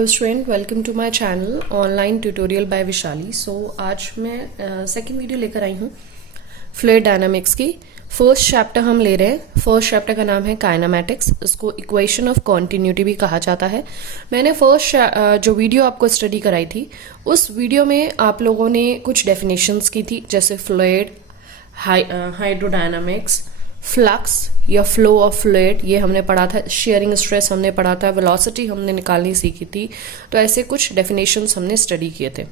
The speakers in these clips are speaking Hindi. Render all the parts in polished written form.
Hello student, welcome to my channel online tutorial by Vishali. So आज मैं सेकंड वीडियो लेकर आई हूँ फ्लूइड डायनामिक्स की। फर्स्ट चैप्टर हम ले रहे हैं। फर्स्ट चैप्टर का नाम है काइनेमैटिक्स। इसको इक्वेशन ऑफ कॉन्टिन्यूटी भी कहा जाता है। मैंने फर्स्ट जो वीडियो आपको स्टडी कराई थी, उस वीडियो में आप लोगों ने कुछ डेफिनेशंस की थी, जैसे फ्लूइड, हाइड्रोडायनामिक्स, फ्लक्स या फ्लो ऑफ फ्लूइड, ये हमने पढ़ा था। शेयरिंग स्ट्रेस हमने पढ़ा था। वेलोसिटी हमने निकालनी सीखी थी। तो ऐसे कुछ डेफिनेशंस हमने स्टडी किए थे।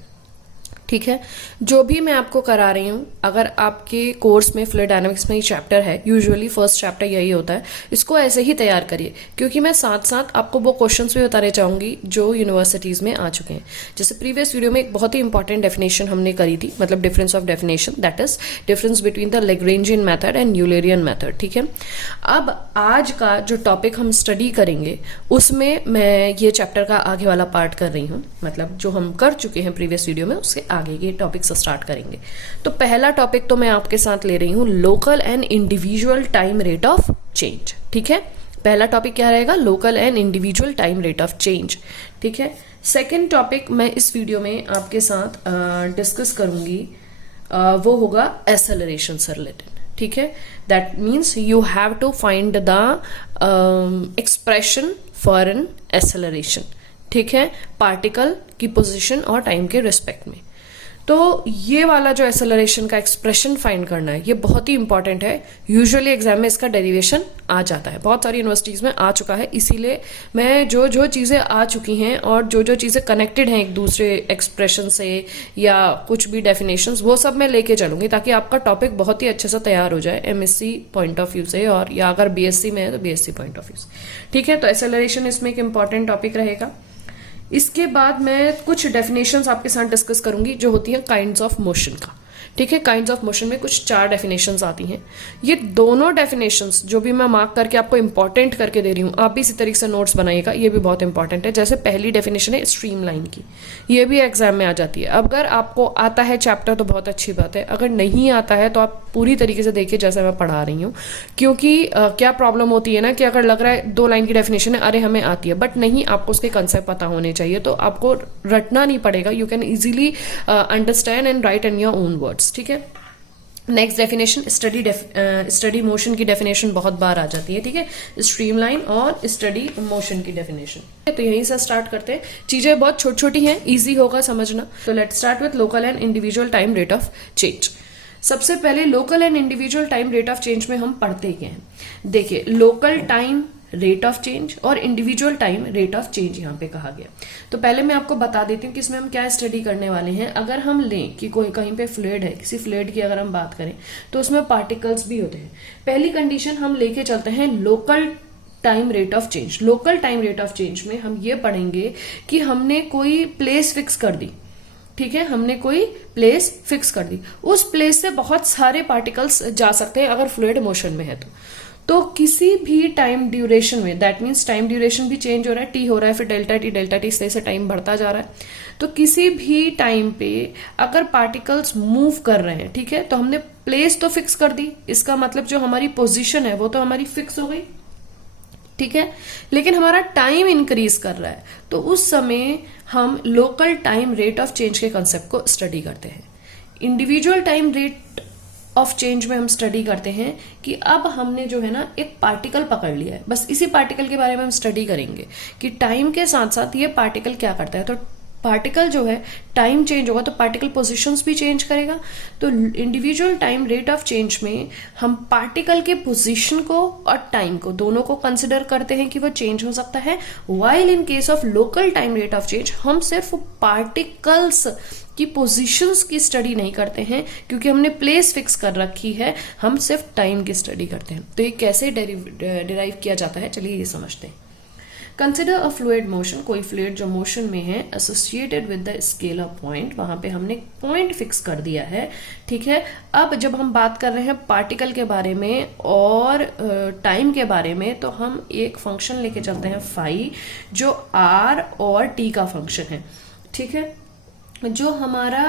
ठीक है, जो भी मैं आपको करा रही हूँ, अगर आपके कोर्स में फ्लूइड डायनामिक्स में ये चैप्टर है, यूजुअली फर्स्ट चैप्टर यही होता है, इसको ऐसे ही तैयार करिए, क्योंकि मैं साथ साथ आपको वो क्वेश्चंस भी बताने चाहूँगी जो यूनिवर्सिटीज़ में आ चुके हैं। जैसे प्रीवियस वीडियो में एक बहुत ही इंपॉर्टेंट डेफिनेशन हमने करी थी, मतलब difference of definition, that is difference between the Lagrangian method and Eulerian method. ठीक है, अब आज का जो टॉपिक हम स्टडी करेंगे, उसमें मैं ये चैप्टर का आगे वाला पार्ट कर रही हूँ, मतलब जो हम कर चुके हैं प्रीवियस वीडियो में, उसके आगे ये टॉपिक से स्टार्ट करेंगे। तो पहला टॉपिक तो मैं आपके साथ ले रही हूं, local and individual time rate of change. ठीक है, पहला टॉपिक क्या रहेगा? Local and individual time rate of change. ठीक है, सेकंड टॉपिक मैं इस वीडियो में आपके साथ डिस्कस करूंगी, वो होगा एक्सेलरेशन से रिलेटेड। ठीक है, that means you have to find the expression for an acceleration. ठीक है, पार्टिकल की पोजीशन और टाइम के रिस्पेक्ट में। तो ये वाला जो एक्सेलरेशन का एक्सप्रेशन फाइंड करना है, ये बहुत ही इंपॉर्टेंट है। यूजुअली एग्जाम में इसका डेरिवेशन आ जाता है, बहुत सारी यूनिवर्सिटीज में आ चुका है। इसीलिए मैं जो जो चीज़ें आ चुकी हैं और जो जो चीज़ें कनेक्टेड हैं एक दूसरे एक्सप्रेशन से या कुछ भी डेफिनेशंस, वो सब मैं लेके चलूंगी, ताकि आपका टॉपिक बहुत ही अच्छे से तैयार हो जाए एमएससी पॉइंट ऑफ व्यू से, और या अगर बीएससी में है तो बीएससी पॉइंट ऑफ व्यू से। ठीक है, तो एक्सेलरेशन इसमें एक इंपॉर्टेंट टॉपिक रहेगा। इसके बाद मैं कुछ डेफिनेशंस आपके साथ डिस्कस करूंगी जो होती है काइंड्स ऑफ मोशन का। ठीक है, काइंड्स ऑफ मोशन में कुछ 4 डेफिनेशंस आती हैं। ये दोनों डेफिनेशंस जो भी मैं मार्क करके आपको इंपॉर्टेंट करके दे रही हूँ, आप भी इसी तरीके से नोट्स बनाइएगा, ये भी बहुत इंपॉर्टेंट है। जैसे पहली डेफिनेशन है स्ट्रीम लाइन की, ये भी एग्जाम में आ जाती है। अगर आपको आता है चैप्टर तो बहुत अच्छी बात है, अगर नहीं आता है तो आप पूरी तरीके से देखिए जैसे मैं पढ़ा रही हूँ। क्योंकि क्या प्रॉब्लम होती है ना, कि अगर लग रहा है 2 लाइन की डेफिनेशन है, अरे हमें आती है, बट नहीं, आपको उसके कंसेप्ट पता होने चाहिए, तो आपको रटना नहीं पड़ेगा। You can easily understand and right in your own words. ठीक है, नेक्स्ट डेफिनेशन स्टडी मोशन की डेफिनेशन बहुत बार आ जाती है। ठीक है, स्ट्रीमलाइन और स्टडी मोशन की डेफिनेशन। तो यहीं से स्टार्ट करते हैं, चीजें बहुत छोटी छोटी हैं, इजी होगा समझना। तो let's start with local and individual time rate of change. सबसे पहले local and individual time rate of change में हम पढ़ते क्या हैं? देखिए, local time rate of change और individual time rate of change यहाँ पे कहा गया। तो पहले मैं आपको बता देती हूँ कि इसमें हम क्या स्टडी करने वाले हैं। अगर हम लें कि कोई कहीं पे फ्लूइड है, किसी फ्लूइड की अगर हम बात करें, तो उसमें पार्टिकल्स भी होते हैं। पहली कंडीशन हम लेके चलते हैं local time rate of change. Local time rate of change में हम ये पढ़ेंगे कि हमने कोई प्लेस फिक्स कर दी। ठीक है, हमने कोई प्लेस फिक्स कर दी, उस प्लेस से बहुत सारे पार्टिकल्स जा सकते हैं अगर फ्लूइड मोशन में है तो किसी भी टाइम ड्यूरेशन में, दैट मीन्स टाइम ड्यूरेशन भी चेंज हो रहा है, टी हो रहा है, फिर डेल्टा टी इस तरह से टाइम बढ़ता जा रहा है। तो किसी भी टाइम पे अगर पार्टिकल्स मूव कर रहे हैं, ठीक है, तो हमने प्लेस तो फिक्स कर दी, इसका मतलब जो हमारी पोजीशन है वो तो हमारी फिक्स हो गई। ठीक है, लेकिन हमारा टाइम इंक्रीज कर रहा है, तो उस समय हम local time rate of change के कंसेप्ट को स्टडी करते हैं। Individual time rate of change में हम स्टडी करते हैं कि अब हमने जो है ना एक पार्टिकल पकड़ लिया है, बस इसी पार्टिकल के बारे में हम स्टडी करेंगे कि टाइम के साथ साथ ये पार्टिकल क्या करता है। तो पार्टिकल जो है, टाइम चेंज होगा तो पार्टिकल पोजीशंस भी चेंज करेगा। तो individual time rate of change में हम पार्टिकल के पोजीशन को और टाइम को दोनों को कंसिडर करते हैं कि वो चेंज हो सकता है। While in case of local time rate of change हम सिर्फ पार्टिकल्स की पोजीशंस की स्टडी नहीं करते हैं, क्योंकि हमने प्लेस फिक्स कर रखी है, हम सिर्फ टाइम की स्टडी करते हैं। तो ये कैसे डिराइव किया जाता है, चलिए ये समझते हैं। कंसिडर अ फ्लूइड मोशन, कोई फ्लूइड जो मोशन में है, associated with the scalar point, वहां पे हमने पॉइंट फिक्स कर दिया है। ठीक है, अब जब हम बात कर रहे हैं पार्टिकल के बारे में और टाइम के बारे में, तो हम एक फंक्शन लेके चलते हैं फाई, जो आर और टी का फंक्शन है। ठीक है, जो हमारा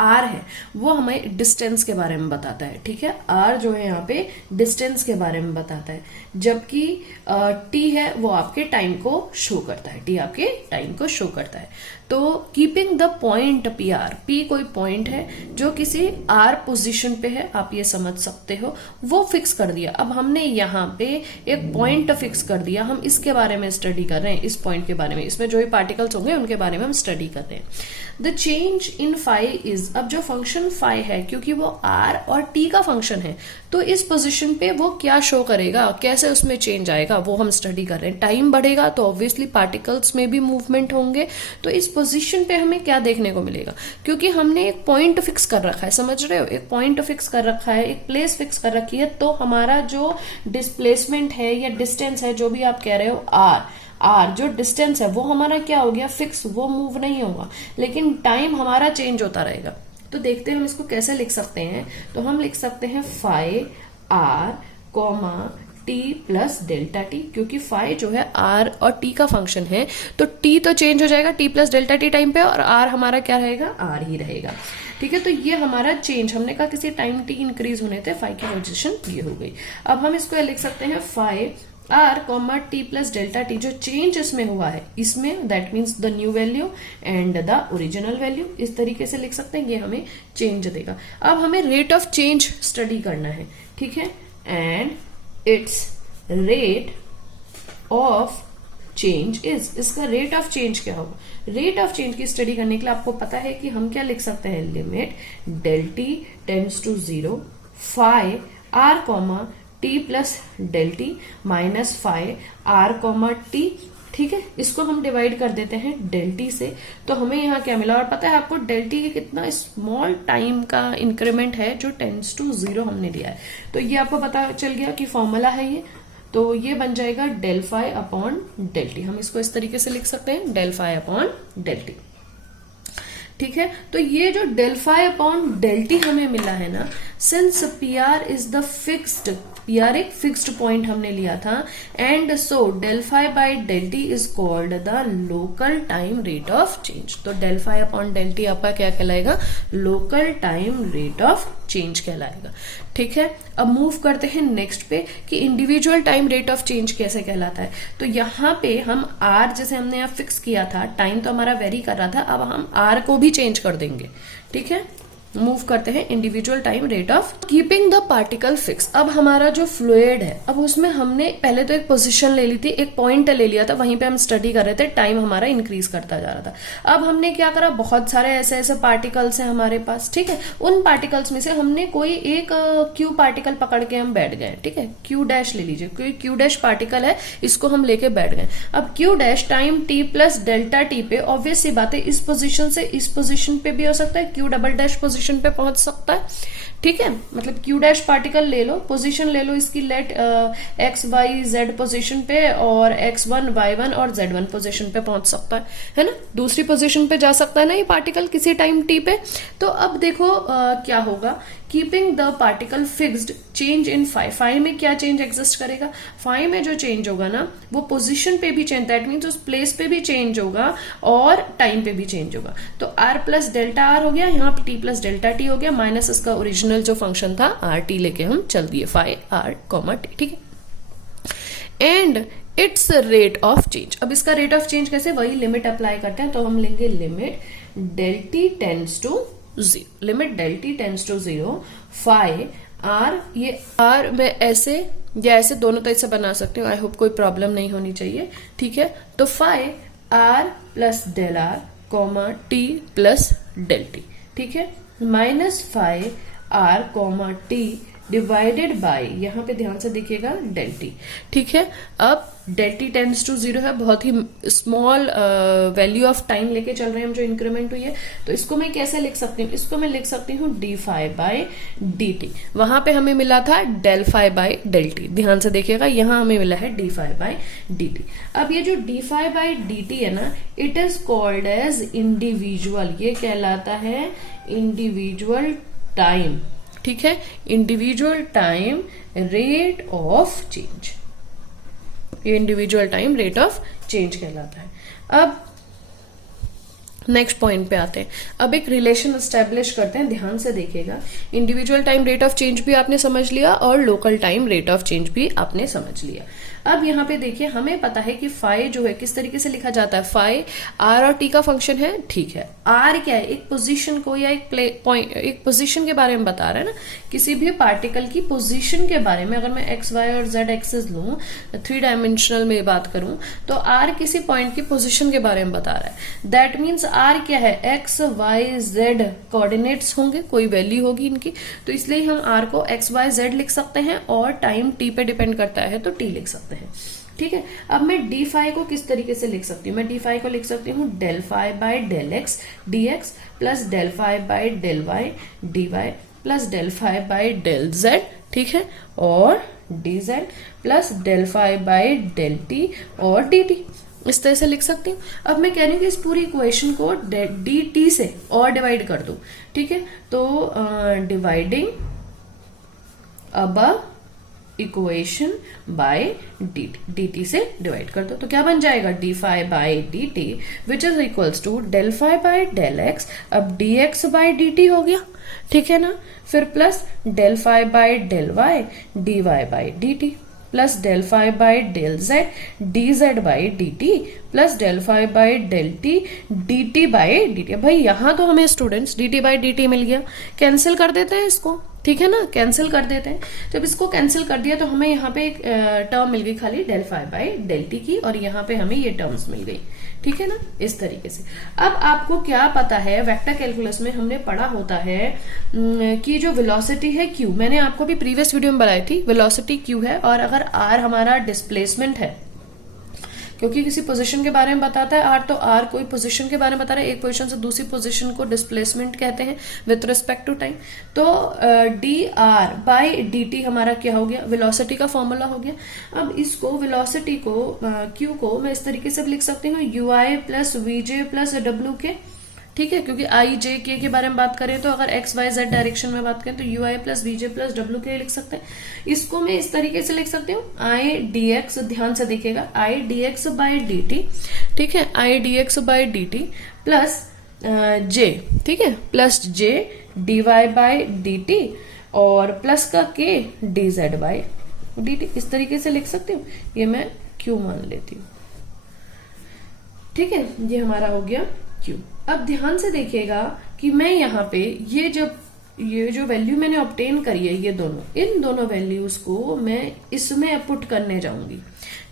आर है वो हमें डिस्टेंस के बारे में बताता है, ठीक है। आर जो है यहाँ पे डिस्टेंस के बारे में बताता है, जबकि टी है वो आपके टाइम को शो करता है, टी आपके टाइम को शो करता है। तो keeping the point P R, P कोई पॉइंट है जो किसी आर पोजीशन पे है, आप ये समझ सकते हो, वो फिक्स कर दिया। अब हमने यहाँ पे एक पॉइंट फिक्स कर दिया, हम इसके बारे में स्टडी कर रहे हैं, इस पॉइंट के बारे में, इसमें जो भी पार्टिकल्स होंगे उनके बारे में हम स्टडी कर रहे हैं। The change in phi is, अब जो फंक्शन फाई है क्योंकि वो आर और टी का फंक्शन है, तो इस पोजीशन पे वो क्या शो करेगा, कैसे उसमें चेंज आएगा, वो हम स्टडी कर रहे हैं। टाइम बढ़ेगा तो ऑब्वियसली पार्टिकल्स में भी मूवमेंट होंगे, तो इस पोजीशन पे हमें क्या देखने को मिलेगा, क्योंकि हमने एक पॉइंट फिक्स कर रखा है, समझ रहे हो, एक पॉइंट फिक्स कर रखा है, एक प्लेस फिक्स कर रखी है, तो हमारा जो डिस्प्लेसमेंट है या डिस्टेंस है, जो भी आप कह रहे हो, आर जो डिस्टेंस है वो हमारा क्या हो गया, फिक्स, वो मूव नहीं होगा, लेकिन टाइम हमारा चेंज होता रहेगा। तो देखते हैं हम इसको कैसे लिख सकते हैं। तो हम लिख सकते हैं phi are comma T plus delta t, क्योंकि फाई जो है आर और टी का फंक्शन है, तो टी तो चेंज हो जाएगा T plus delta T time पे, और आर हमारा क्या रहेगा, आर ही रहेगा, ठीक है। तो ये हमारा चेंज, हमने कहा किसी टाइम टी इंक्रीज होने थे, फाई की पोजीशन ये हो गई। अब हम इसको लिख सकते हैं phi are comma T plus delta T, जो चेंज इसमें हुआ है, इसमें that means the new value and the original value, इस तरीके से लिख सकते हैं, ये हमें चेंज देगा। अब हमें रेट ऑफ चेंज स्टडी करना है, ठीक है, and it's rate of change is, इसका रेट ऑफ चेंज क्या होगा। रेट ऑफ चेंज की स्टडी करने के लिए आपको पता है कि हम क्या लिख सकते हैं, limit del T tends to 0 phi are comma T plus del T minus phi are comma T, ठीक है। इसको हम डिवाइड कर देते हैं डेल टी से, तो हमें यहाँ क्या मिला, और पता है आपको डेल टी कितना स्मॉल टाइम का इंक्रीमेंट है जो टेंड्स टू 0 हमने लिया है, तो ये आपको पता चल गया कि फॉर्मूला है ये, तो ये बन जाएगा del phi upon del T, हम इसको इस तरीके से लिख सकते हैं, del phi upon del T, ठीक है। तो ये जो del phi upon del T हमें मिला है ना, since P R is the fixed, P R एक फिक्स्ड पॉइंट हमने लिया था, and so del phi by del T is called the local time rate of change. तो del phi upon del T आपका क्या कहलाएगा, local time rate of change कहलाएगा, ठीक है। अब मूव करते हैं नेक्स्ट पे कि individual time rate of change कैसे कहलाता है। तो यहाँ पे हम आर, जैसे हमने यहाँ फिक्स किया था, टाइम तो हमारा वेरी कर रहा था, अब हम आर को भी चेंज कर देंगे, ठीक है। मूव करते हैं individual time rate of keeping the particle fix. अब हमारा जो फ्लूइड है, अब उसमें हमने पहले तो एक पोजीशन ले ली थी, एक पॉइंट ले लिया था, वहीं पे हम स्टडी कर रहे थे, टाइम हमारा इंक्रीज करता जा रहा था। अब हमने क्या करा, बहुत सारे ऐसे ऐसे पार्टिकल्स हैं हमारे पास, ठीक है, उन पार्टिकल्स में से हमने कोई एक क्यू पार्टिकल पकड़ के हम बैठ गए, ठीक है, क्यू डैश ले लीजिए, कोई क्यू डैश पार्टिकल है, इसको हम लेके बैठ गए। अब Q dash time T plus delta T पे, ऑब्वियस सी बात है, इस पोजीशन से इस पोजीशन पे भी हो सकता है, क्यू डबल डैश पोजीशन पे पहुंच सकता है, ठीक है। मतलब क्यू डैश पार्टिकल ले लो, पोजीशन ले लो इसकी, let X Y Z position पे, और x1 y1 और z1 पोजीशन पे पहुंच सकता है ना, दूसरी पोजीशन पे जा सकता है ना ये पार्टिकल किसी टाइम t पे। तो अब देखो क्या होगा, keeping the particle fixed, change in phi, phi में क्या चेंज एग्जिस्ट करेगा, फाई में जो चेंज होगा ना वो पोजीशन पे भी चेंज, दैट मीन्स उस प्लेस पे भी चेंज होगा और टाइम पे भी चेंज होगा। तो आर प्लस डेल्टा आर हो गया, यहाँ पे टी प्लस डेल्टा टी हो गया, माइनस इसका ओरिजिनल जो फंक्शन था आर टी लेके हम चल दिए, फाई आर कॉमा टी, ठीक है। And it's rate of change, अब इसका रेट ऑफ चेंज कैसे, वही लिमिट अप्लाई करते हैं, तो हम लेंगे limit del T tends to 0, limit del T tends to 0 phi R, ये आर में ऐसे या ऐसे दोनों तरह से बना सकते हो, आई होप कोई प्रॉब्लम नहीं होनी चाहिए, ठीक है। तो phi R plus del R comma T plus del T, ठीक है, minus phi are comma T divided by, यहाँ पे ध्यान से देखिएगा, डेल टी, ठीक है। अब डेल टी टेंड्स टू 0 है, बहुत ही स्मॉल वैल्यू ऑफ टाइम लेके चल रहे हैं हम, जो इंक्रीमेंट हुई है, तो इसको मैं कैसे लिख सकती हूँ, इसको मैं लिख सकती हूँ D phi by D T, वहां पे हमें मिला था del phi by del T, ध्यान से देखिएगा, यहाँ हमें मिला है D phi by D T. अब ये जो D phi by D T है ना, it is called as individual, ये कहलाता है इंडिविजुअल टाइम, ठीक है, individual time rate of change, ये individual time rate of change कहलाता है। अब नेक्स्ट पॉइंट पे आते हैं। अब एक रिलेशन एस्टेब्लिश करते हैं, ध्यान से देखिएगा। Individual time rate of change भी आपने समझ लिया और local time rate of change भी आपने समझ लिया। अब यहाँ पे देखिए, हमें पता है कि फाई जो है किस तरीके से लिखा जाता है। फाई आर और टी का फंक्शन है, ठीक है। आर क्या है, एक पोजीशन को या एक पोजीशन के बारे में बता रहा है ना, किसी भी पार्टिकल की पोजीशन के बारे में। अगर मैं एक्स वाई और जेड एक्सेस लूं, 3 डायमेंशनल में बात करूं, तो आर किसी पॉइंट की पोजीशन के बारे में बता रहा है। दैट मीन्स आर क्या है, एक्स वाई जेड कोऑर्डिनेट्स होंगे, कोई वैल्यू होगी इनकी, तो इसलिए हम आर को एक्स वाई जेड लिख सकते हैं, और टाइम टी पे डिपेंड करता है तो टी लिख सकते हैं। ठीक है। अब मैं डी फाई को किस तरीके से लिख सकती हूँ, मैं डी फाई को लिख सकती हूँ del phi by del X D X plus del phi by del Y D Y plus del phi by del Z, ठीक है, और D Z plus del phi by del T और डी टी, इस तरह से लिख सकती हूँ। अब मैं कह रही हूँ कि इस पूरी इक्वेशन को डी टी से और डिवाइड कर दो, ठीक है। तो डिवाइडिंग अब इक्वेशन बाय डी टी से डिवाइड कर दो, तो क्या बन जाएगा, D phi by D T which is equals to del phi by del X, अब D X by D T हो गया, ठीक है ना। फिर plus del phi by del Y D Y by D T plus del phi by del Z D Z by D T plus del phi by del T D T by D T. भाई यहां तो हमें students D T by D T मिल गया, कैंसिल कर देते हैं इसको, ठीक है ना, कैंसिल कर देते हैं। जब इसको कैंसिल कर दिया तो हमें यहाँ पे एक टर्म मिल गई खाली del phi by del T की, और यहाँ पे हमें ये टर्म्स मिल गई, ठीक है ना, इस तरीके से। अब आपको क्या पता है, वेक्टर कैलकुलस में हमने पढ़ा होता है कि जो वेलोसिटी है क्यू, मैंने आपको भी प्रीवियस वीडियो में बताई थी, वेलोसिटी क्यू है, और अगर आर हमारा डिस्प्लेसमेंट है, क्योंकि किसी पोजीशन के बारे में बताता है आर, तो आर कोई पोजीशन के बारे में बता रहा है, एक पोजीशन से दूसरी पोजीशन को डिस्प्लेसमेंट कहते हैं विथ रिस्पेक्ट टू टाइम। तो D R by D T हमारा क्या हो गया, वेलोसिटी का फॉर्मूला हो गया। अब इसको वेलोसिटी को क्यू को मैं इस तरीके से लिख सकती हूँ, U I plus V J plus W K, ठीक है, क्योंकि आई जे के बारे में बात करें तो अगर एक्स वाई जेड डायरेक्शन में बात करें तो U I plus V J plus W K लिख सकते हैं। इसको मैं इस तरीके से लिख सकती हूँ, आई डी एक्स, ध्यान से देखिएगा, I D X by D T, ठीक है, I D X by D T plus J, ठीक है, plus J D Y by D T और प्लस का K D Z by D T, इस तरीके से लिख सकती हूँ। ये मैं क्यू मान लेती हूँ, ठीक है, ये हमारा हो गया क्यू। अब ध्यान से देखिएगा कि मैं यहाँ पे ये जो वैल्यू मैंने ऑब्टेन करी है, ये दोनों, इन दोनों वैल्यूज को मैं इसमें पुट करने जाऊंगी,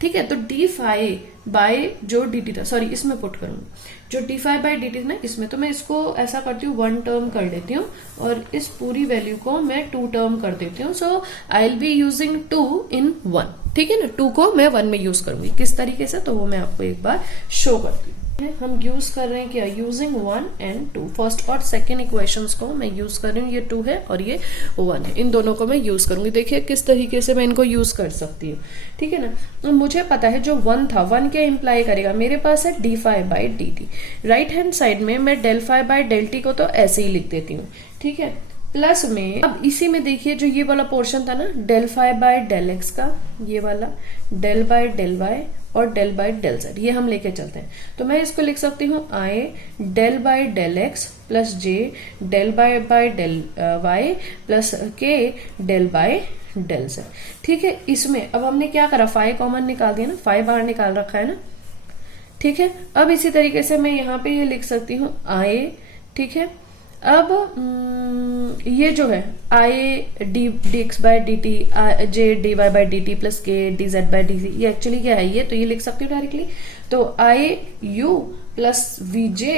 ठीक है। तो डी फाई बाय जो डी टी था, सॉरी इसमें पुट करूंगी, जो D phi by D T ना इसमें, तो मैं इसको ऐसा करती हूँ, 1 टर्म कर लेती हूँ और इस पूरी वैल्यू को मैं 2 टर्म कर देती हूँ। So I will be using 2 in 1, ठीक है ना, 2 को मैं 1 में यूज करूंगी। किस तरीके से, तो वो मैं आपको एक बार शो करती हूँ। हम यूज कर रहे हैं क्या, यूजिंग 1 and 2, फर्स्ट और सेकेंड इक्वेशंस को मैं यूज कर रही हूँ, ये 2 है और ये 1 है, इन दोनों को मैं यूज करूंगी। देखिए किस तरीके से मैं इनको यूज कर सकती हूँ, ठीक है ना। तो मुझे पता है जो 1 था, 1 क्या इंप्लाई करेगा, मेरे पास है D phi by D T, right hand side में मैं del phi by del T को तो ऐसे ही लिख देती हूँ, ठीक है, प्लस में अब इसी में देखिए जो ये वाला पोर्शन था ना, del phi by del X का, ये वाला डेल बाय डेल वाई और डेल बाय डेल जेड, ये हम लेके चलते हैं। तो मैं इसको लिख सकती हूँ, I del by del X plus J del by del Y plus K del by del Z, ठीक है। इसमें अब हमने क्या करा, फाई कॉमन निकाल दिया ना, फाई बाहर निकाल रखा है ना, ठीक है। अब इसी तरीके से मैं यहाँ पे ये लिख सकती हूँ आई, ठीक है। अब ये जो है I D X by D T J D Y by D T plus K D Z by D C, ये एक्चुअली क्या है, ये तो ये लिख सकती हूँ डायरेक्टली। तो I U plus V J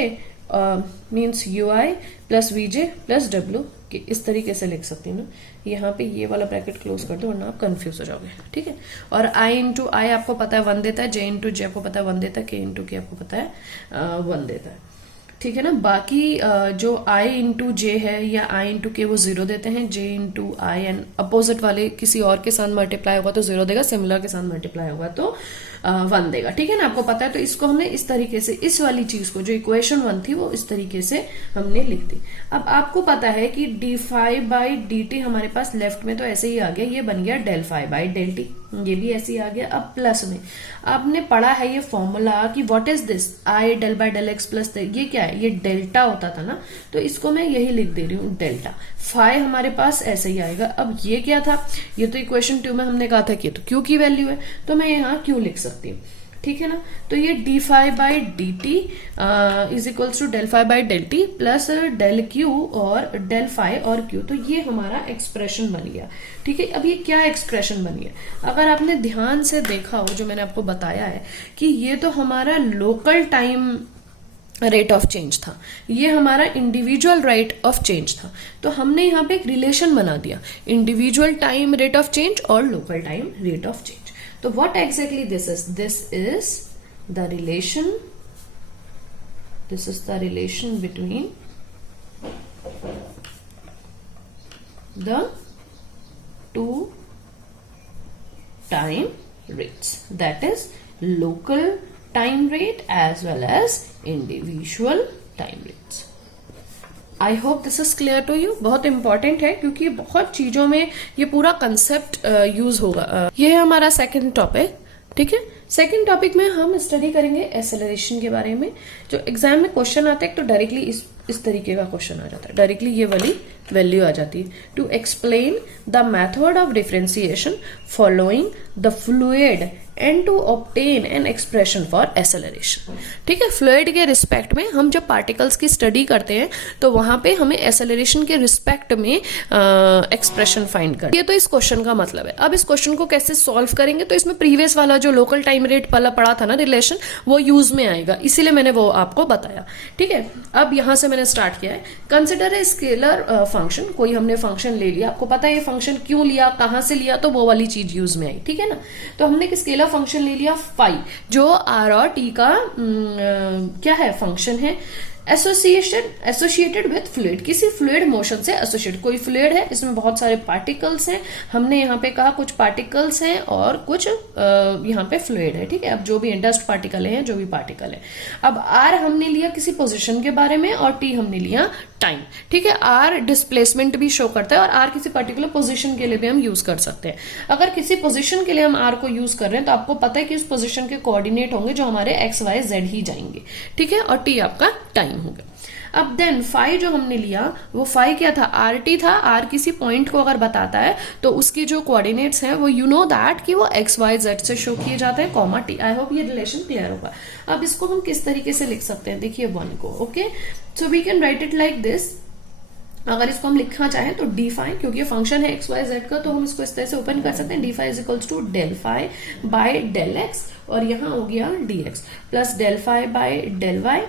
means U I plus V J plus W K, इस तरीके से लिख सकती हूँ ना। यहाँ पे ये वाला ब्रैकेट क्लोज कर दो वरना आप कंफ्यूज हो जाओगे, ठीक है। और आई इंटू आई आपको पता है 1 देता है, जे इंटू जे आपको पता है 1 देता है, के इंटू के आपको पता है 1 देता है, ठीक है ना। बाकी जो आई इंटू जे है या आई इंटू के वो 0 देते हैं, J into I and opposite वाले किसी और के साथ मल्टीप्लाई होगा तो 0 देगा, सिमिलर के साथ मल्टीप्लाई होगा तो 1 देगा, ठीक है ना, आपको पता है। तो इसको हमने इस तरीके से, इस वाली चीज को जो इक्वेशन 1 थी वो इस तरीके से हमने लिख दी। अब आपको पता है कि D phi by D T हमारे पास लेफ्ट में तो ऐसे ही आ गया, ये बन गया del phi by del T, ये भी ऐसे ही आ गया। अब प्लस में आपने पढ़ा है ये फॉर्मूला कि what is this, I del by del X plus, ये क्या है, है, ये डेल्टा होता था ना, तो इसको मैं यही लिख दे रही हूँ डेल्टा। फाई हमारे पास ऐसे ही आएगा। अब ये क्या था, ये तो इक्वेशन 2 में हमने कहा था कि तो क्यू की वैल्यू है, तो मैं यहाँ क्यू लिख सकती हूँ, ठीक है ना। तो ये D phi by D T is equals to del phi by del T plus del Q और डेल फाई और क्यू, तो ये हमारा एक्सप्रेशन बन गया, ठीक है। अब ये क्या एक्सप्रेशन बन गया, अगर आपने ध्यान से देखा हो जो मैंने आपको बताया है कि ये तो हमारा local time rate of change था, ये हमारा इंडिविजुअल रेट ऑफ चेंज था, तो हमने यहाँ पे एक रिलेशन बना दिया, individual time rate of change और local time rate of change. तो what exactly this is? This is the relation. This is the relation between the two time rates. That is local time rate as well as individual time rates. I hope this is clear to you. बहुत इंपॉर्टेंट है क्योंकि बहुत चीजों में ये पूरा कंसेप्ट यूज होगा। ये है हमारा सेकंड टॉपिक, ठीक है। सेकंड टॉपिक में हम स्टडी करेंगे एक्सेलरेशन के बारे में। जो एग्जाम में क्वेश्चन आता है तो डायरेक्टली इस तरीके का क्वेश्चन आ जाता है, डायरेक्टली ये वाली वैल्यू आ जाती है। To explain the method of differentiation following the fluid and to obtain an expression for acceleration, ठीक है। फ्लूइड के रिस्पेक्ट में हम जब पार्टिकल्स की स्टडी करते हैं तो वहां पे हमें एक्सेलरेशन के रिस्पेक्ट में एक्सप्रेशन फाइंड कर, ये तो इस क्वेश्चन का मतलब है। अब इस क्वेश्चन को कैसे सॉल्व करेंगे, तो इसमें प्रीवियस वाला जो लोकल टाइम रेट वाला पढ़ा था ना रिलेशन, वो यूज में आएगा, इसीलिए मैंने वो आपको बताया, ठीक है। अब यहां से मैंने स्टार्ट किया है। कंसिडर ए स्केलर फंक्शन, कोई हमने फंक्शन ले लिया, आपको पता है ये फंक्शन क्यों लिया, कहां से लिया, तो वो वाली चीज यूज में आई, ठीक है ना। तो हमने एक स्केलर फंक्शन ले लिया फाई, जो आर और टी का क्या है, फंक्शन है। एसोसिएटेड विथ फ्लूइड, किसी फ्लूइड मोशन से एसोसिएट, कोई फ्लूइड है, इसमें बहुत सारे पार्टिकल्स हैं, हमने यहाँ पे कहा कुछ पार्टिकल्स हैं और कुछ यहाँ पे फ्लूइड है, ठीक है। अब जो भी डस्ट पार्टिकल है, जो भी पार्टिकल है। अब आर हमने लिया किसी पोजीशन के बारे में और टी हमने लिया टाइम, ठीक है। आर डिस्प्लेसमेंट भी शो करता है और आर किसी पर्टिकुलर पोजीशन के लिए भी हम यूज कर सकते हैं। अगर किसी पोजीशन के लिए हम आर को यूज कर रहे हैं तो आपको पता है कि उस पोजीशन के कोऑर्डिनेट होंगे जो हमारे एक्स वाई जेड ही जाएंगे, ठीक है, और टी आपका टाइम हो गया। अब देन फाई जो हमने लिया, वो फाई क्या था, आर टी था। आर किसी पॉइंट को अगर बताता है तो उसके जो कोऑर्डिनेट्स हैं वो यू नो दैट कि वो एक्स वाई जेड से शो किए जाते हैं, कॉमा टी। आई होप ये रिलेशन क्लियर होगा। अब इसको हम किस तरीके से लिख सकते हैं, देखिए वन को, okay, so we can write it like this. अगर इसको हम लिखना चाहें तो डी फाई, क्योंकि ये फंक्शन है एक्स वाई जेड का, तो हम इसको इस तरह से ओपन कर सकते हैं। D phi is equals to del phi by del X, और यहाँ हो गया D X, plus del phi by del Y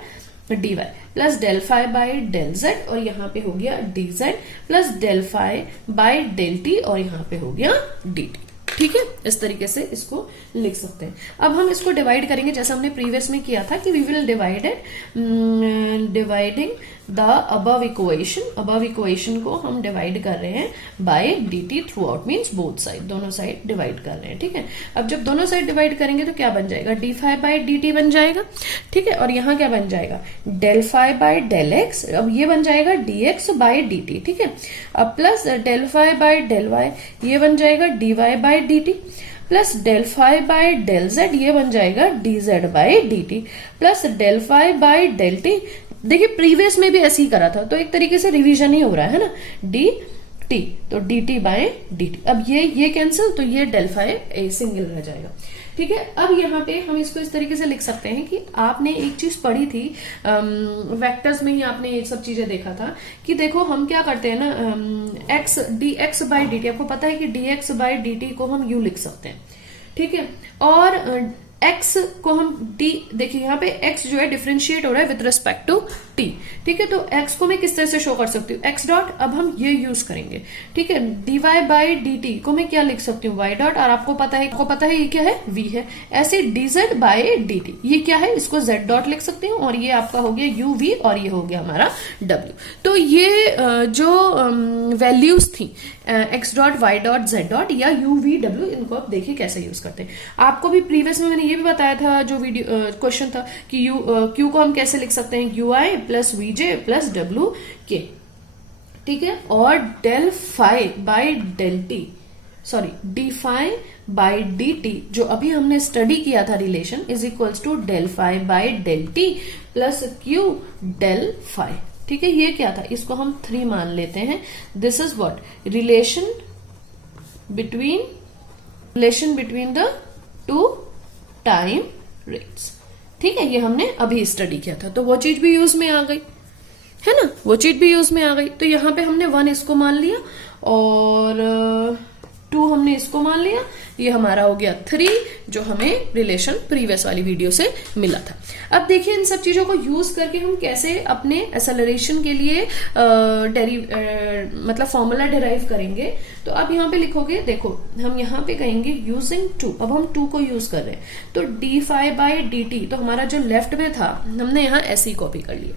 D Y, plus del phi by del Z, और यहाँ पे हो गया D Z, plus del phi by del T, और यहाँ पे हो गया डी टी, ठीक है। इस तरीके से इसको लिख सकते हैं। अब हम इसको डिवाइड करेंगे जैसा हमने प्रीवियस में किया था कि we will divide it dividing the above equation. Above equation को हम डिवाइड कर रहे हैं by D T throughout, means both side, दोनों साइड डिवाइड कर रहे हैं, ठीक है। अब जब दोनों साइड डिवाइड करेंगे तो क्या बन जाएगा, D phi by D T बन जाएगा, ठीक है। और यहाँ क्या बन जाएगा, del phi by del X, अब ये बन जाएगा D X by D T, ठीक है। अब plus del phi by del Y, ये बन जाएगा D Y by D T, plus del phi by del Z, ये बन जाएगा D Z by D T, plus del phi by del T. देखिए प्रीवियस में भी ऐसे ही करा था, तो एक तरीके से रिवीजन ही हो रहा है ना, डी टी, तो D T by D T. अब ये कैंसिल, तो ये डेल फाई सिंगल रह जाएगा, ठीक है। अब यहाँ पे हम इसको इस तरीके से लिख सकते हैं कि आपने एक चीज पढ़ी थी वेक्टर्स में ही, आपने ये सब चीजें देखा था कि देखो हम क्या करते हैं ना, X D X by D T, आपको पता है कि D X by D T को हम यू लिख सकते हैं, ठीक है। और x को हम d, देखिए यहाँ पे x जो है डिफरेंशिएट हो रहा है विद रिस्पेक्ट टू t, ठीक है। तो x को मैं किस तरह से शो कर सकती हूँ, x डॉट, अब हम ये यूज करेंगे, ठीक है। dy बाई dt को मैं क्या लिख सकती हूँ, y डॉट, और आपको पता है ये क्या है, v है। ऐसे dz बाई dt, ये क्या है, इसको z डॉट लिख सकती हूँ, और ये आपका हो गया uv, और ये हो गया हमारा w। तो ये जो वैल्यूज थी x dot, y dot, z dot या u v w, इनको आप देखिए कैसे यूज करते हैं। आपको भी प्रीवियस में मैंने ये भी बताया था, जो वीडियो क्वेश्चन था कि q को हम कैसे लिख सकते हैं, ui plus vj plus wk, ठीक है। और del phi by del T, sorry D phi by D T जो अभी हमने स्टडी किया था relation is equals to del phi by del T plus Q del phi. ठीक है, ये क्या था, इसको हम 3 मान लेते हैं। This is what relation between the 2 time rates. ठीक है, ये हमने अभी स्टडी किया था, तो वो चीज भी यूज में आ गई है ना, वो चीज भी यूज में आ गई। तो यहां पे हमने 1 इसको मान लिया और 2 हमने इसको मान लिया, ये हमारा हो गया 3 जो हमें रिलेशन प्रीवियस वाली वीडियो से मिला था। अब देखिए इन सब चीजों को यूज करके हम कैसे अपने एक्सेलरेशन के लिए मतलब फॉर्मूला डिराइव करेंगे। तो अब यहाँ पे लिखोगे, देखो हम यहाँ पे कहेंगे यूजिंग 2, अब हम 2 को यूज कर रहे हैं, तो D phi by D T, तो हमारा जो लेफ्ट में था हमने यहाँ ऐसे ही कॉपी कर लिया।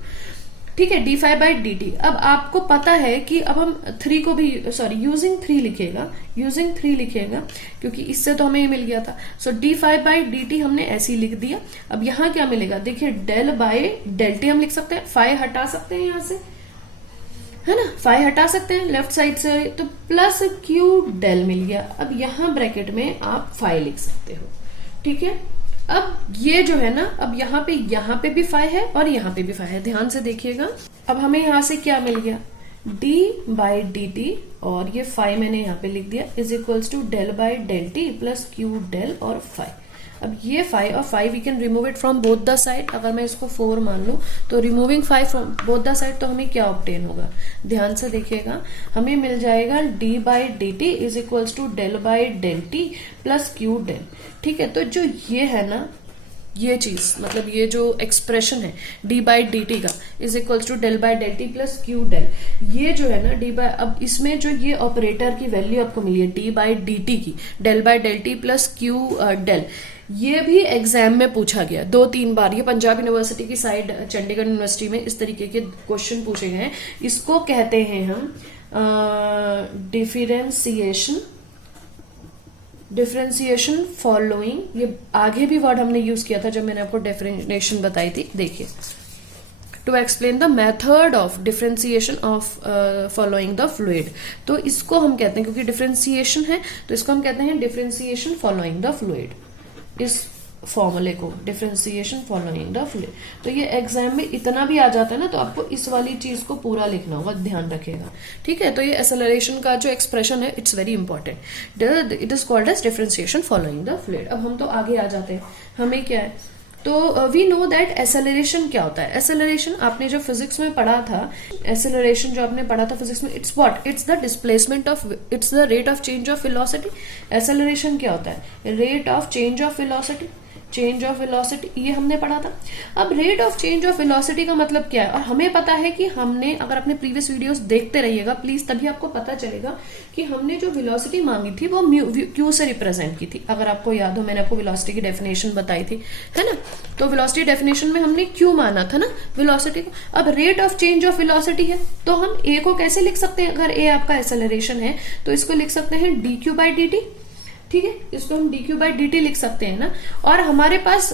ठीक है, D phi by D T. अब आपको पता है कि अब हम 3 को भी यूजिंग 3 लिखेगा क्योंकि इससे तो हमें ये मिल गया था। So D phi by D T हमने ऐसे ही लिख दिया। अब यहाँ क्या मिलेगा, देखिए डेल बाई डेल टी हम लिख सकते हैं, फाई हटा सकते हैं यहाँ से, है ना, फाई हटा सकते हैं लेफ्ट साइड से, तो प्लस क्यू डेल मिल गया। अब यहाँ ब्रैकेट में आप फाई लिख सकते हो। ठीक है, अब ये जो है ना, अब यहाँ पे भी फाई है और यहाँ पे भी फाई है, ध्यान से देखिएगा। अब हमें यहाँ से क्या मिल गया, d बाई डी टी, और ये फाई मैंने यहाँ पे लिख दिया is equals to del by del T plus Q del और फाई। अब ये फाई और phi we can remove it from both the side. अगर मैं इसको 4 मान लूं तो removing phi from both the side, तो हमें क्या ऑब्टेन होगा, ध्यान से देखिएगा, हमें मिल जाएगा d by D T is equals to del by del T plus Q del. ठीक है, तो जो ये है ना, ये चीज मतलब ये जो एक्सप्रेशन है d बाई डी टी का is equals to del by del T plus Q del, ये जो है ना d बाई, अब इसमें जो ये ऑपरेटर की वैल्यू आपको मिली है d बाई डी टी की, del by del T plus Q del, ये भी एग्जाम में पूछा गया 2-3 बार। ये पंजाब यूनिवर्सिटी की साइड, चंडीगढ़ यूनिवर्सिटी में इस तरीके के क्वेश्चन पूछे गए हैं। इसको कहते हैं हम डिफरेंशिएशन फॉलोइंग। ये आगे भी वर्ड हमने यूज किया था जब मैंने आपको डेफिनेशन बताई थी। देखिए, to explain the method of differentiation of following the fluid, तो इसको हम कहते हैं, क्योंकि डिफरेंशिएशन है तो इसको हम कहते हैं डिफरेंशिएशन फॉलोइंग द फ्लूइड। इस फॉर्मूले को डिफरेंशिएशन फॉलोइंग द फ्लूइड, तो ये एग्जाम में इतना भी आ जाता है ना, तो आपको इस वाली चीज को पूरा लिखना होगा, ध्यान रखिएगा। ठीक है, तो ये एक्सेलरेशन का जो एक्सप्रेशन है it's very important, it is called as differentiation following the fluid. अब हम तो आगे आ जाते हैं, हमें क्या है, तो वी नो दैट एक्सेलरेशन क्या होता है। एक्सेलरेशन आपने जो फिजिक्स में पढ़ा था, एक्सेलरेशन जो आपने पढ़ा था फिजिक्स में, it's what, it's the displacement of, it's the rate of change of velocity. Acceleration क्या होता है, rate of change of velocity, change of velocity, ये हमने पढ़ा था। अब rate of change of velocity का मतलब क्या है, और हमें पता है कि हमने, अगर अपने प्रीवियस वीडियोस देखते रहिएगा प्लीज, तभी आपको पता चलेगा कि हमने जो वेलोसिटी मांगी थी वो क्यू से रिप्रेजेंट की थी। अगर आपको याद हो, मैंने आपको वेलोसिटी की डेफिनेशन बताई थी, है ना, तो वेलोसिटी डेफिनेशन में हमने क्यू माना था ना वेलोसिटी को। अब rate of change of velocity है, तो हम ए को कैसे लिख सकते हैं, अगर ए आपका एक्सेलरेशन है तो इसको लिख सकते हैं D Q by D T. ठीक है, इसको हम dq बाई डी टी लिख सकते हैं ना, और हमारे पास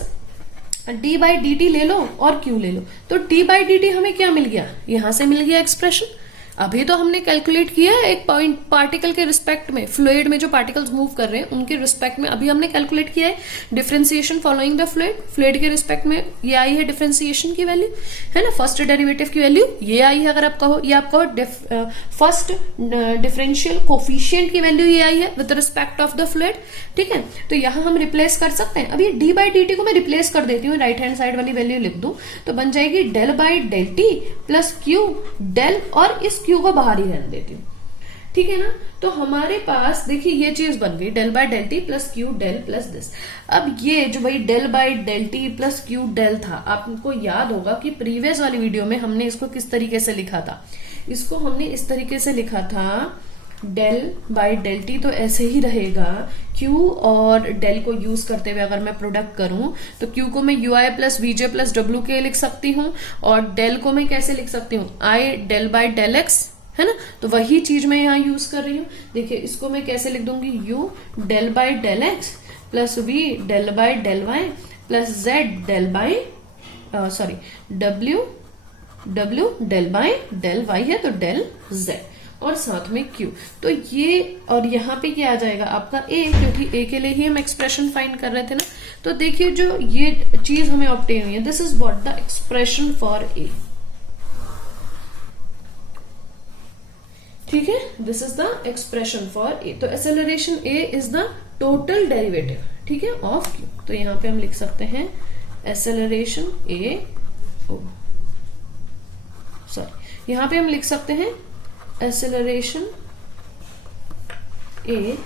d बाई डी टी ले लो और q ले लो, तो d बाई डी टी हमें क्या मिल गया, यहां से मिल गया एक्सप्रेशन। अभी तो हमने कैलकुलेट किया है एक पॉइंट पार्टिकल के रिस्पेक्ट में, फ्लूइड में जो पार्टिकल्स मूव कर रहे हैं उनके रिस्पेक्ट में अभी हमने कैलकुलेट किया है differentiation following the fluid. Fluid के रिस्पेक्ट में ये आई है डिफरेंशिएशन की वैल्यू, है ना, फर्स्ट डेरिवेटिव की वैल्यू ये आई है। अगर आप कहो, ये आप कहो फर्स्ट डिफरेंशियल कोफिशिएंट की वैल्यू ये आई है with respect of the fluid. ठीक है, तो यहां हम रिप्लेस कर सकते हैं। अब ये डी बाई डी टी को मैं रिप्लेस कर देती हूँ, राइट हैंड साइड वाली वैल्यू लिख दूं तो बन जाएगी del by del T plus Q del, और इस क्यू को बाहर ही रहने देती हूँ। ठीक है ना, तो हमारे पास देखिए ये चीज बन गई del by del T plus Q del plus this. अब ये जो भाई del by del T plus Q del था, आपको याद होगा कि प्रीवियस वाली वीडियो में हमने इसको किस तरीके से लिखा था, इसको हमने इस तरीके से लिखा था डेल बाई डेल टी, तो ऐसे ही रहेगा। Q और डेल को यूज करते हुए अगर मैं प्रोडक्ट करूं तो Q को मैं UI plus VJ plus WK लिख सकती हूँ, और डेल को मैं कैसे लिख सकती हूँ, I del by del X, है ना, तो वही चीज मैं यहाँ यूज कर रही हूँ। देखिए इसको मैं कैसे लिख दूंगी, U del by del X plus V del by del Y plus Z del by W del by del Y है तो डेल Z। और साथ में Q। तो ये और यहाँ पे क्या आ जाएगा आपका A, क्योंकि A के लिए ही हम एक्सप्रेशन फाइंड कर रहे थे ना। तो देखिए जो ये चीज हमें ऑब्टेन हुई है, this is what the expression for A। ठीक है, this is the expression for A। तो acceleration A is the total derivative, ठीक है, ऑफ Q। तो यहां पे हम लिख सकते हैं एक्सेलरेशन A, सॉरी यहां पे हम लिख सकते हैं acceleration A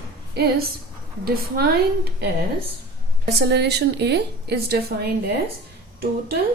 is defined as total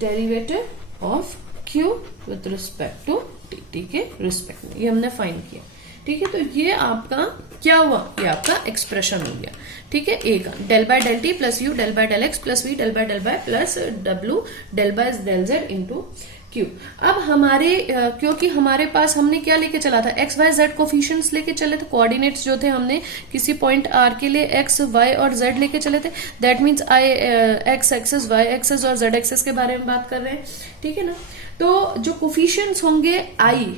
derivative of Q with respect to T, ठीक है, रिस्पेक्ट में ये हमने फाइंड किया। ठीक है, तो ये आपका क्या हुआ, ये आपका एक्सप्रेशन हो गया। ठीक है, ए का del by del T plus U del by del X plus V del by plus W del by del Z into Q. अब हमारे क्योंकि हमारे पास हमने क्या लेके चला था, एक्स वाई जेड कोफिशिएंट्स लेके चले थे, कोऑर्डिनेट्स जो थे हमने किसी पॉइंट आर के लिए एक्स वाई और जेड लेके चले थे। That means I X axis Y axis और जेड एक्सेस के बारे में बात कर रहे हैं। ठीक है ना, तो जो कोफिशिएंट्स होंगे आई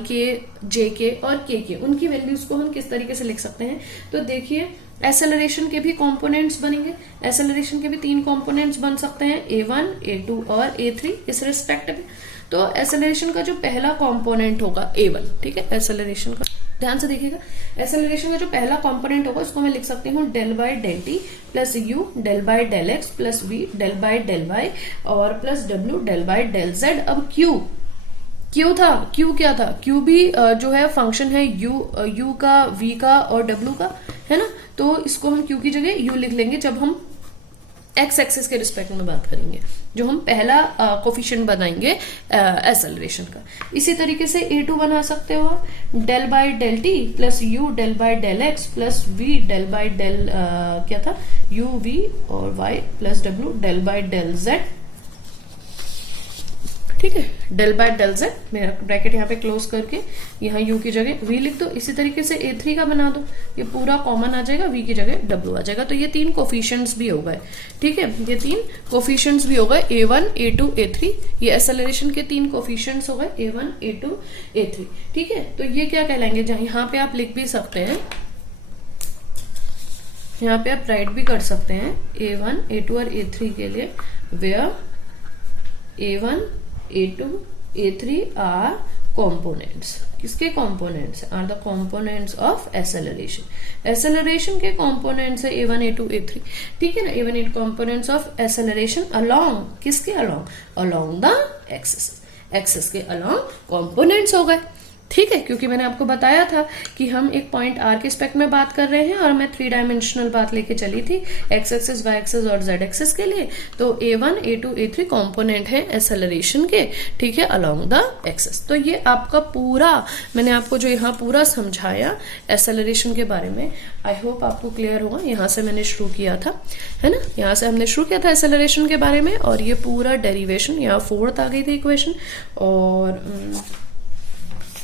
के, जे के और के, उनकी वैल्यूज को हम किस तरीके से लिख सकते हैं। तो देखिए एक्सेलरेशन के भी कंपोनेंट्स बनेंगे, एक्सेलरेशन के भी 3 कंपोनेंट्स बन सकते हैं, A1, A2 और A3 इस रिस्पेक्ट में। तो एक्सेलरेशन का जो पहला कंपोनेंट होगा A1, ठीक है, एक्सेलरेशन का ध्यान से देखिएगा, एक्सेलरेशन का जो पहला कंपोनेंट होगा उसको मैं लिख सकती हूँ del by del T plus U del by del X plus V del by del Y और plus W del by del Z. अब क्यू था, क्यू क्या था, क्यू भी जो है फंक्शन है यू का, वी का और डब्ल्यू का, है ना। तो इसको हम क्यू की जगह यू लिख लेंगे जब हम एक्स एक्सिस के रिस्पेक्ट में बात करेंगे, जो हम पहला कोफिशिएंट बनाएंगे एक्सेलरेशन का। इसी तरीके से A2 बना सकते हो del by del T plus U del by del X plus V del by del क्या था, यू वी और Y plus W del by del Z. ठीक है, डेल बाय डेल जेड, मेरा ब्रैकेट यहाँ पे क्लोज करके यहाँ u की जगह v लिख दो। इसी तरीके से A3 का बना दो, ये पूरा कॉमन आ जाएगा, v की जगह w आ जाएगा। तो ये 3 कोफिशिएंट्स भी हो गए। ठीक है, ये 3 कोफिशिएंट्स भी हो गए, A1, A2, A3। ये एक्सेलरेशन के 3 कोफिशिएंट्स हो गए, A1, A2, A3। ठीक है, तो ये क्या कहलाएंगे, जहां यहाँ पे आप लिख भी सकते हैं, यहाँ पे आप राइट भी कर सकते हैं A1, A2 और A3 के लिए, where A1, A2, A3 are components। किसके components are the components of acceleration. Acceleration के components है A1, A2, A3। ठीक है ना, A1, A2 components of acceleration along, किसके along, along the axis, axis के along components हो गए। ठीक है, क्योंकि मैंने आपको बताया था कि हम एक पॉइंट आर के रिस्पेक्ट में बात कर रहे हैं और मैं 3 डायमेंशनल बात लेके चली थी एक्स एक्सिस, वाई एक्सिस और जेड एक्सिस के लिए। तो A1, A2, A3 कंपोनेंट है एक्सेलरेशन के, ठीक है, अलोंग द एक्सिस। तो ये आपका पूरा मैंने आपको जो यहाँ पूरा समझाया एक्सेलरेशन के बारे में, आई होप आपको क्लियर होगा। यहाँ से मैंने शुरू किया था, है ना, यहाँ से हमने शुरू किया था एक्सेलरेशन के बारे में, और ये पूरा डेरिवेशन यहाँ 4th आ गई थी इक्वेशन, और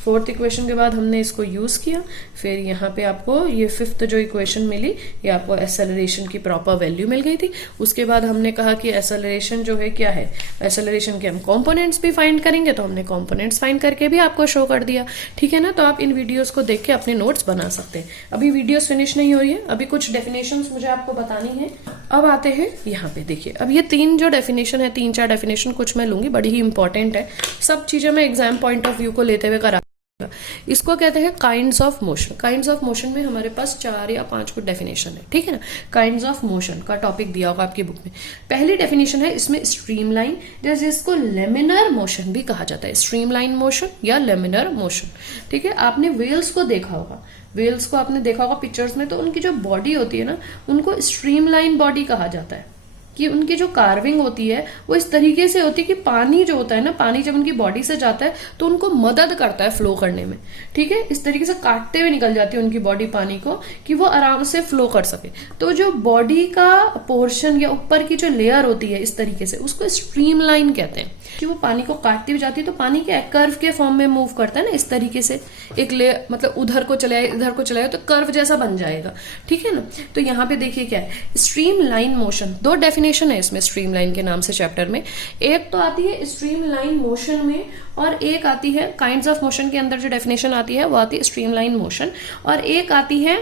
4th इक्वेशन के बाद हमने इसको यूज किया। फिर यहाँ पे आपको ये 5th जो इक्वेशन मिली, ये आपको एक्सेलरेशन की प्रॉपर वैल्यू मिल गई थी। उसके बाद हमने कहा कि एक्सेलरेशन जो है क्या है, एक्सेलरेशन के हम कंपोनेंट्स भी फाइंड करेंगे, तो हमने कंपोनेंट्स फाइंड करके भी आपको शो कर दिया। ठीक है ना, तो आप इन वीडियोस को देख के अपने नोट्स बना सकते हैं। अभी वीडियोस फिनिश नहीं हो रही है, अभी कुछ डेफिनेशंस मुझे आपको बतानी है। अब आते हैं यहाँ पे, देखिए अब ये 3 जो डेफिनेशन है, 3-4 डेफिनेशन कुछ मैं लूंगी, बड़ी ही इंपॉर्टेंट है, सब चीजें मैं एग्जाम पॉइंट ऑफ व्यू को लेते हुए करा। इसको कहते हैं kinds of motion. Kinds of motion में हमारे पास 4 या 5 कुछ डेफिनेशन है। ठीक है ना, काइंड्स ऑफ मोशन का टॉपिक दिया होगा आपकी बुक में। पहली डेफिनेशन है इसमें स्ट्रीमलाइन, जैसे इसको लेमिनर मोशन भी कहा जाता है, स्ट्रीमलाइन मोशन या लेमिनर मोशन। ठीक है, आपने व्हेल्स को देखा होगा, व्हेल्स को आपने देखा होगा पिक्चर्स में, तो उनकी जो बॉडी होती है ना, उनको स्ट्रीमलाइन बॉडी कहा जाता है, कि उनकी जो कार्विंग होती है वो इस तरीके से होती है कि पानी जो होता है ना, पानी जब उनकी बॉडी से जाता है तो उनको मदद करता है फ्लो करने में। ठीक है, इस तरीके से काटते हुए निकल जाती है उनकी बॉडी पानी को, कि वो आराम से फ्लो कर सके। तो जो बॉडी का पोर्शन या ऊपर की जो लेयर होती है इस तरीके से, उसको स्ट्रीमलाइन कहते हैं। कि वो पानी को काटती हुई जाती है तो पानी क्या है, कर्व के फॉर्म में मूव करता है ना, इस तरीके से एक ले मतलब उधर को चले आए इधर को चले आए तो कर्व जैसा बन जाएगा, ठीक है ना। तो यहाँ पे देखिए क्या है, स्ट्रीम लाइन मोशन। दो डेफिनेशन है इसमें स्ट्रीम लाइन के नाम से चैप्टर में, एक तो आती है स्ट्रीम लाइन मोशन में और एक आती है काइंड्स ऑफ मोशन के अंदर जो डेफिनेशन आती है वो आती है स्ट्रीम लाइन मोशन, और एक आती है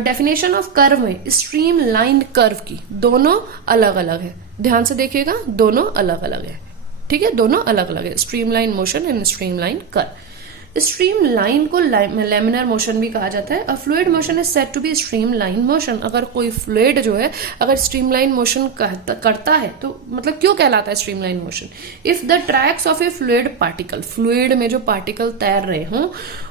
डेफिनेशन ऑफ कर्व में स्ट्रीम लाइन कर्व की। दोनों अलग अलग है, ध्यान से देखिएगा, दोनों अलग अलग है, ठीक है, दोनों अलग अलग है, streamline motion and streamline curve. Stream line को लैमिनर मोशन भी कहा जाता है। A fluid motion is said to be stream line motion. अगर कोई फ्लूइड जो है अगर स्ट्रीम लाइन मोशन करता है तो मतलब क्यों कहलाता है stream line motion? If the tracks of A fluid particle, fluid में जो पार्टिकल तैर रहे हों,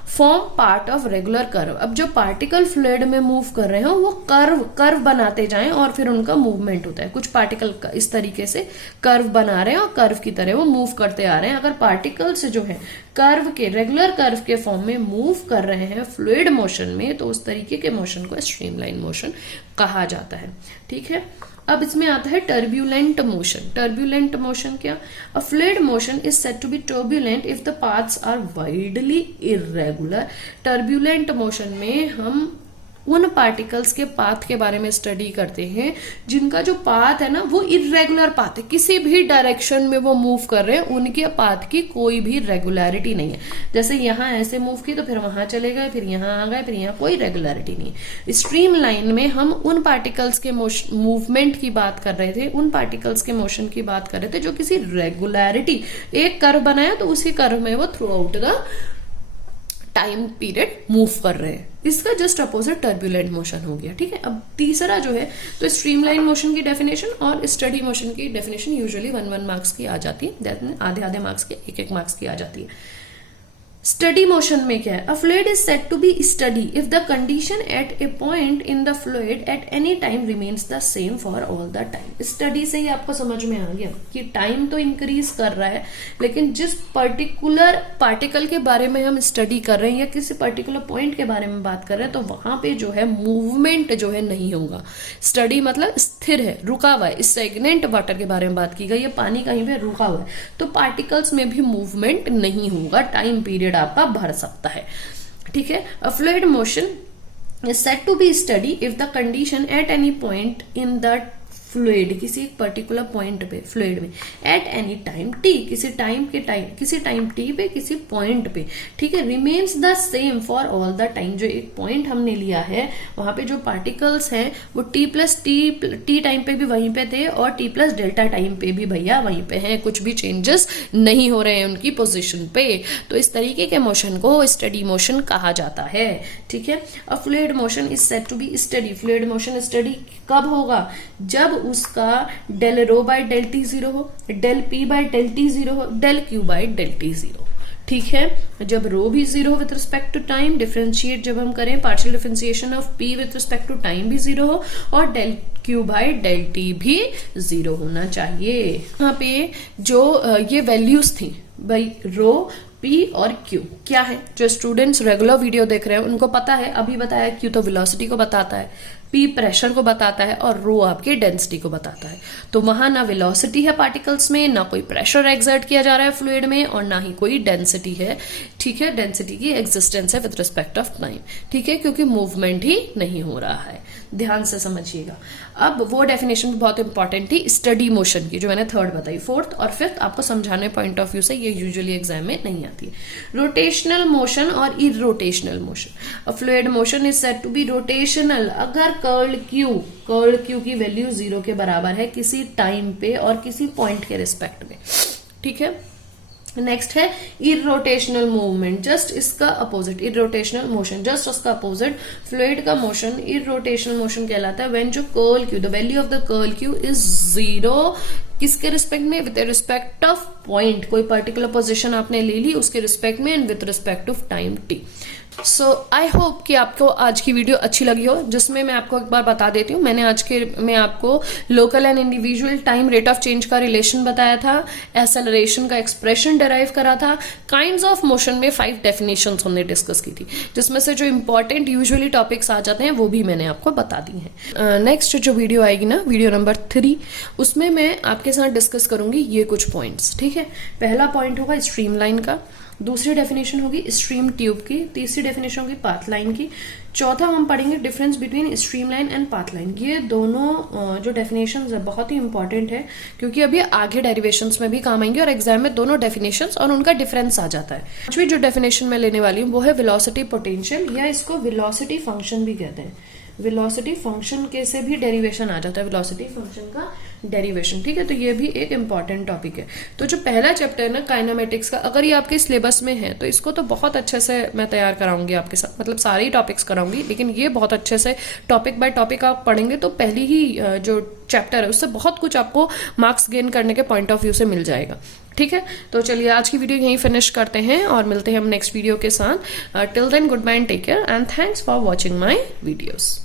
form part of regular curve. अब जो पार्टिकल फ्लूइड में मूव कर रहे हो वो कर्व बनाते जाएं और फिर उनका मूवमेंट होता है। कुछ पार्टिकल इस तरीके से कर्व बना रहे हैं और कर्व की तरह वो मूव करते आ रहे हैं। अगर पार्टिकल्स जो है कर्व के रेगुलर कर्व के फॉर्म में मूव कर रहे हैं फ्लूइड मोशन में तो उस तरीके के मोशन को स्ट्रीमलाइन मोशन कहा जाता है, ठीक है। अब इसमें आता है टर्ब्यूलेंट मोशन। टर्ब्यूलेंट मोशन क्या? A fluid motion is said to be turbulent if the paths are widely irregular. Turbulent motion में हम उन पार्टिकल्स के पाथ के बारे में स्टडी करते हैं जिनका जो पाथ है ना वो इर्रेगुलर पाथ है, किसी भी डायरेक्शन में वो मूव कर रहे हैं, उनके पाथ की कोई भी रेगुलरिटी नहीं है। जैसे यहाँ ऐसे मूव की तो फिर वहां चले गए, फिर यहाँ आ गए, फिर यहाँ कोई रेगुलरिटी नहीं है। स्ट्रीम लाइन में हम उन पार्टिकल्स के मूवमेंट की बात कर रहे थे, उन पार्टिकल्स के मोशन की बात कर रहे थे जो किसी रेगुलरिटी, एक कर्व बनाया तो उसी कर्व में वो through out the time period move कर रहे हैं। इसका जस्ट अपोजिट टर्ब्यूलेंट मोशन हो गया, ठीक है। अब तीसरा जो है तो स्ट्रीमलाइन मोशन की डेफिनेशन और स्टडी मोशन की डेफिनेशन यूजुअली 1-1 मार्क्स की आ जाती है, दैट मीन आधे मार्क्स के 1-1 मार्क्स की आ जाती है। स्टडी मोशन में क्या है? A fluid is said to be steady if the condition at a point in the fluid at any time remains the same for all the time. Steady से ही आपको समझ में आ गया कि टाइम तो इंक्रीज कर रहा है लेकिन जिस पर्टिकुलर पार्टिकल के बारे में हम स्टडी कर रहे हैं या किसी पर्टिकुलर पॉइंट के बारे में बात कर रहे हैं तो वहां पे जो है मूवमेंट जो है नहीं होगा। स्टडी मतलब स्थिर है, रुका हुआ है। स्टैग्नेंट वाटर के बारे में बात की गई है, पानी कहीं पे रुका हुआ है तो पार्टिकल्स में भी मूवमेंट नहीं होगा, टाइम पीरियड आपका बढ़ सकता है, ठीक है। A fluid motion is said to be study if the condition at any point in the fluid, किसी एक पर्टिकुलर पॉइंट पे फ्लूइड में एट एनी टाइम टी, किसी टाइम टी पे किसी पॉइंट पे, ठीक है, remains the same for all the time. जो एक पॉइंट हमने लिया है वहां पे जो पार्टिकल्स हैं वो टी टाइम पे भी वहीं पे थे और टी प्लस डेल्टा टाइम पे भी भैया वहीं पे हैं, कुछ भी चेंजेस नहीं हो रहे हैं उनकी पोजिशन पे। तो इस तरीके के मोशन को स्टडी मोशन कहा जाता है, ठीक है। A fluid motion is said to be steady. Fluid motion steady कब होगा? जब उसका del rho by del t 0 हो, del p by del t 0 हो, del q by del t 0, ठीक है। जब रो भी 0 हो with respect to time, differentiate जब हम करें partial differentiation of p with respect to time भी 0 हो और del q by del T भी 0 होना चाहिए। यहाँ पे जो ये वैल्यूज थी भाई रो पी और क्यू क्या है, जो स्टूडेंट्स रेगुलर वीडियो देख रहे हैं उनको पता है, अभी बताया क्यू तो वेलोसिटी को बताता है, पी प्रेशर को बताता है और रो आपके डेंसिटी को बताता है। तो वहां ना वेलोसिटी है पार्टिकल्स में, ना कोई प्रेशर एक्सर्ट किया जा रहा है फ्लूइड में और ना ही कोई डेंसिटी है, ठीक है। डेंसिटी की एग्जिस्टेंस है विद रिस्पेक्ट ऑफ टाइम, ठीक है, क्योंकि मूवमेंट ही नहीं हो रहा है, ध्यान से समझिएगा। अब वो डेफिनेशन बहुत इंपॉर्टेंट थी स्टडी मोशन की जो मैंने थर्ड बताई, फोर्थ और फिफ्थ आपको समझाने पॉइंट ऑफ व्यू से ये यूजुअली एग्जाम में नहीं आती है। रोटेशनल मोशन और irrotational motion. A fluid motion is said to be rotational अगर कर्ल क्यू की वैल्यू 0 के बराबर है किसी टाइम पे और किसी पॉइंट के रिस्पेक्ट में, ठीक है। नेक्स्ट है इरोटेशनल मूवमेंट, जस्ट इसका अपोजिट, इरोटेशनल मोशन जस्ट उसका अपोजिट फ्लूइड का मोशन इरोटेशनल मोशन कहलाता है व्हेन जो curl Q, the value of the curl Q is 0 किसके रिस्पेक्ट में? विद रिस्पेक्ट ऑफ पॉइंट, कोई पर्टिकुलर पोजीशन आपने ले ली उसके रिस्पेक्ट में and with respect of time T. So I hope कि आपको आज की वीडियो अच्छी लगी हो, जिसमें मैं आपको एक बार बता देती हूँ। मैंने आज के में आपको local and individual time rate of change का रिलेशन बताया था, एक्सेलरेशन का एक्सप्रेशन डिराइव करा था, काइंड्स ऑफ मोशन में 5 डेफिनेशंस हमने डिस्कस की थी, जिसमें से जो इंपॉर्टेंट यूजुअली टॉपिक्स आ जाते हैं वो भी मैंने आपको बता दी हैं। नेक्स्ट जो वीडियो आएगी ना, वीडियो नंबर 3, उसमें मैं आपके साथ डिस्कस करूंगी ये कुछ पॉइंट्स, ठीक है। पहला पॉइंट होगा स्ट्रीमलाइन का, दूसरी डेफिनेशन होगी स्ट्रीम ट्यूब की, तीसरी डेफिनेशन होगी पाथ लाइन की, चौथा हम पढ़ेंगे difference between stream line and path line. ये दोनों जो डेफिनेशंस है बहुत ही इंपॉर्टेंट है, क्योंकि अब ये आगे डेरिवेशंस में भी काम आएंगे और एग्जाम में दोनों डेफिनेशंस और उनका डिफरेंस आ जाता है। पांचवी जो डेफिनेशन मैं लेने वाली हूँ वो है वेलोसिटी पोटेंशियल, या इसको वेलोसिटी फंक्शन भी कहते हैं। वेलोसिटी फंक्शन के से भी डेरिवेशन आ जाता है, वेलोसिटी फंक्शन का डेरिवेशन, ठीक है। तो ये भी एक इंपॉर्टेंट टॉपिक है। तो जो पहला चैप्टर है ना काइनेमेटिक्स का, अगर ये आपके सिलेबस में है तो इसको तो बहुत अच्छे से मैं तैयार कराऊंगी आपके साथ, मतलब सारे ही टॉपिक्स कराऊंगी, लेकिन ये बहुत अच्छे से टॉपिक बाय टॉपिक आप पढ़ेंगे तो पहली ही जो चैप्टर है उससे बहुत कुछ आपको मार्क्स गेन करने के पॉइंट ऑफ व्यू से मिल जाएगा, ठीक है। तो चलिए आज की वीडियो यहीं फिनिश करते हैं और मिलते हैं हम नेक्स्ट वीडियो के साथ। Till then goodbye and take care and thanks for watching my videos.